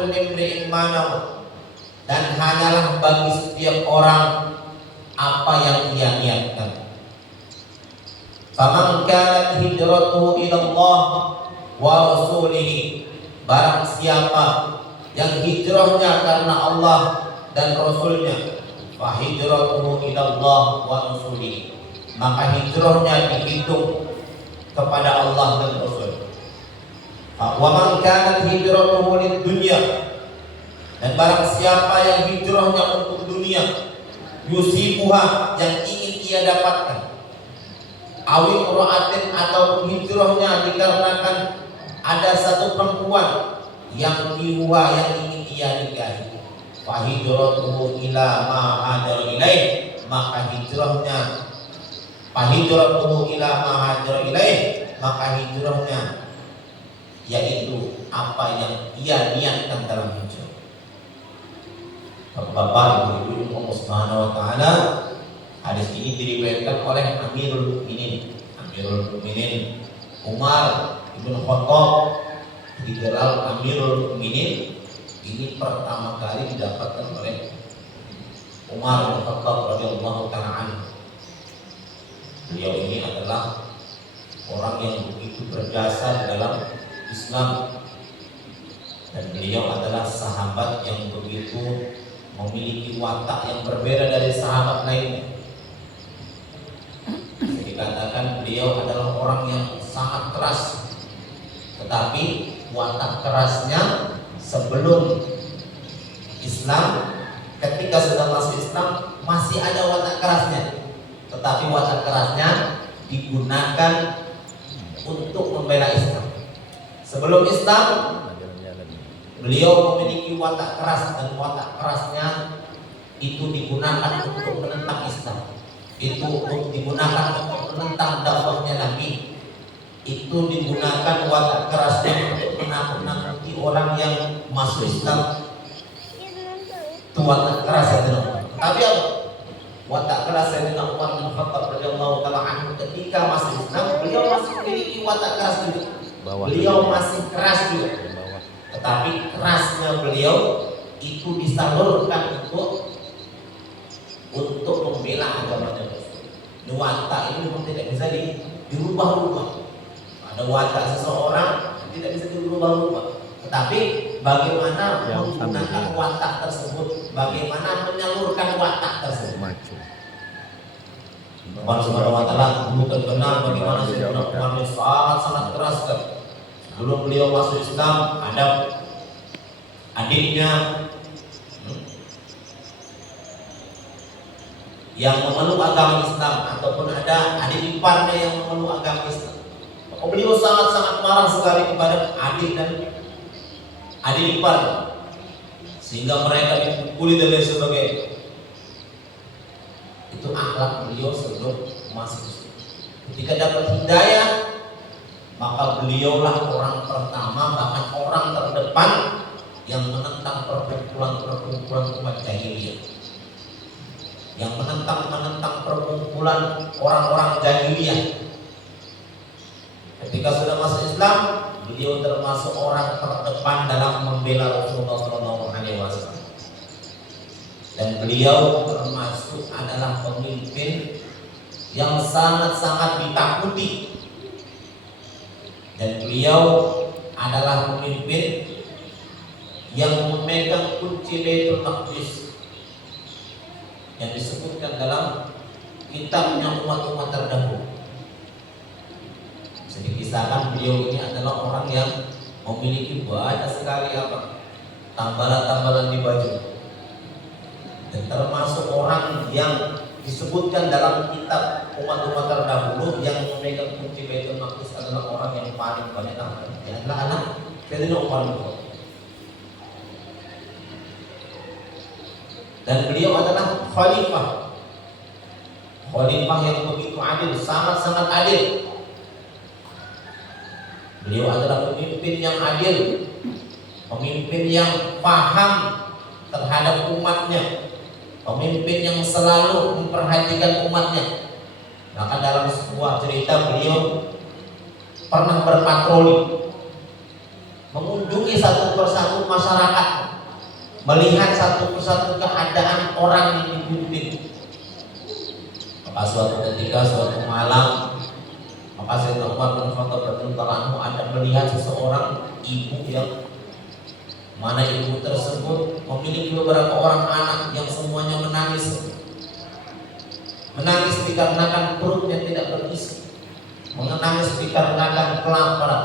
likulli imri'in ma nawa, dan hanyalah bagi setiap orang apa yang ia niatkan. Faman kanat hijratuhu ila Allah wa rasulih, barang siapa yang hijrahnya karena Allah dan Rasulnya, fa hijratuhu ila Allah wa rasulih, maka hijrahnya dihitung kepada Allah dan Rasul. Wa man kanat hijratuhu lid dunya, dan barang siapa yang hijrahnya untuk dunia, yusibuha, yang ingin ia dapatkan, awi imra'atin, atau hijrahnya dikarenakan ada satu perempuan yang diwa yang ingin ia nikahi, fa hijratuhu ila ma hajara ilaih, maka hijrahnya maka hijrahnya yaitu apa yang ia niatkan dalam hijrah. Bapak-bapak, ibu-ibu Allah Subhanahu wa taala, hadis ini diriwayatkan oleh Amirul Mukminin Umar bin Khattab, digelar Amirul Mukminin. Ini pertama kali didapatkan oleh Umar bin Khattab radhiyallahu taala anhu. Beliau ini adalah orang yang begitu berjasa dalam Islam, dan beliau adalah sahabat yang begitu memiliki watak yang berbeda dari sahabat lainnya. Dikatakan beliau adalah orang yang sangat keras, tetapi watak kerasnya sebelum Islam, ketika sudah masuk Islam masih ada watak kerasnya, tetapi watak kerasnya digunakan untuk membela Islam. Sebelum Islam beliau memiliki watak keras, dan watak kerasnya itu digunakan untuk menentang Islam, itu digunakan untuk menentang dakwahnya Nabi, itu digunakan watak kerasnya untuk menakut-nakuti orang yang masuk Islam. Itu watak keras ya. Tapi apa? Watak keras Sayyidina Umar bin Khattab radhiyallahu taala anhu ketika masuk Islam, beliau masih memiliki watak keras juga. Beliau masih keras juga. Tetapi kerasnya beliau itu disalurkan untuk membela agamanya. Watak ini memang tidak bisa dirubah-rubah. Ada watak seseorang tidak bisa dirubah-rubah. Tetapi bagaimana menggunakan watak tersebut, bagaimana menyalurkan watak tersebut. Allah Subhanahu wa taala dulu terkenal bagaimana Sayyidina Umar bin sangat keras kan. Sebelum beliau masuk Islam, ada adiknya yang memeluk agama Islam, ataupun ada adik iparnya yang memeluk agama Islam. Beliau sangat-sangat marah sekali kepada adik dan adik ipar, sehingga mereka dipukuli dan lain sebagainya. Itu akhlak beliau sebelum masuk Islam. Ketika dapat hidayah, maka beliaulah orang pertama, bahkan orang terdepan yang menentang perkumpulan umat jahiliyah, yang menentang perkumpulan orang-orang jahiliyah. Ketika sudah masuk Islam, beliau termasuk orang terdepan dalam membela Rasulullah SAW. Dan beliau termasuk adalah pemimpin yang sangat-sangat ditakuti. Dan beliau adalah pemimpin yang memegang kunci Baitul Maqdis, yang disebutkan dalam kitabnya umat-umat terdahulu. Bisa dikisahkan beliau ini adalah orang yang memiliki banyak sekali tambalan-tambalan di baju, dan termasuk orang yang disebutkan dalam kitab umat-umat terdahulu yang memegang kunci Baitul Maqdis adalah orang yang paling banyak tambalan. Dia adalah anak Sayyidina Umar bin Khattab. Dan beliau adalah khalifah yang begitu adil, sangat-sangat adil. Beliau adalah pemimpin yang adil, pemimpin yang paham terhadap umatnya, pemimpin yang selalu memperhatikan umatnya. Maka dalam sebuah cerita beliau pernah berpatroli mengunjungi satu persatu masyarakat, melihat satu persatu keadaan orang yang dipimpin. Maka suatu ketika, suatu malam, maka Sayyidina Umar bin Khattab radhiyallahu anhu ada melihat seseorang ibu yang mana ibu tersebut memiliki beberapa orang anak yang semuanya menangis. Menangis dikarenakan perutnya tidak berisi, menangis dikarenakan kelaparan.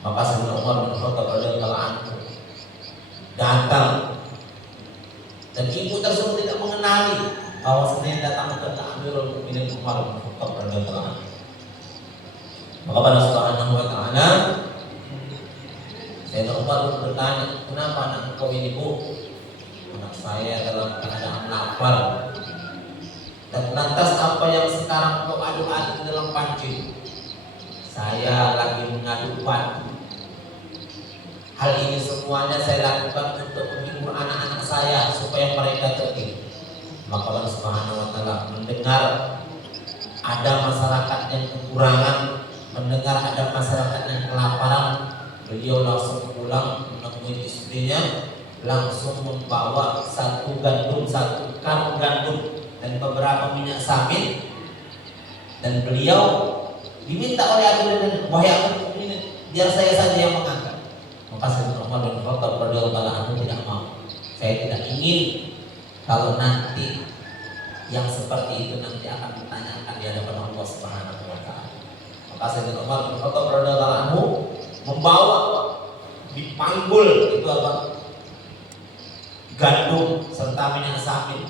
Maka Sayyidina Umar bin Khattab radhiyallahu anhu datang, dan ibu tersebut tidak mengenali bahwa sebenarnya datang ke Amirul Mukminin Umar bin Khattab radhiyallahu anhu. Maka pada Subhanahu wa ta'ala Sayyidina Umar bertanya, kenapa anak engkau ini bu? Anak saya dalam keadaan lapar. Dan lantas apa yang sekarang engkau adu-adu dalam panci? Saya lagi mengadu padu. Hal ini semuanya saya lakukan untuk menghibur anak-anak saya supaya mereka tertidur. Maka Allah Subhanahu wa ta'ala mendengar ada masyarakat yang kekurangan, mendengar ada masyarakat yang kelaparan, beliau langsung pulang menemui istrinya, langsung membawa satu karung gandum dan beberapa minyak samin, dan beliau diminta oleh Amirul Mukminin, biar saya saja yang mengangkat. Maka Sayyidina Umar bin Khattab radhiyallahu anhu tidak mau. Saya tidak ingin kalau nanti yang seperti itu nanti akan ditanyakan di hadapan Allah Subhanahu wa ta'ala. Maka Sayyidina Umar bin Khattab radhiyallahu anhu membawa, dipanggul itu apa? Gandum serta minyak samin.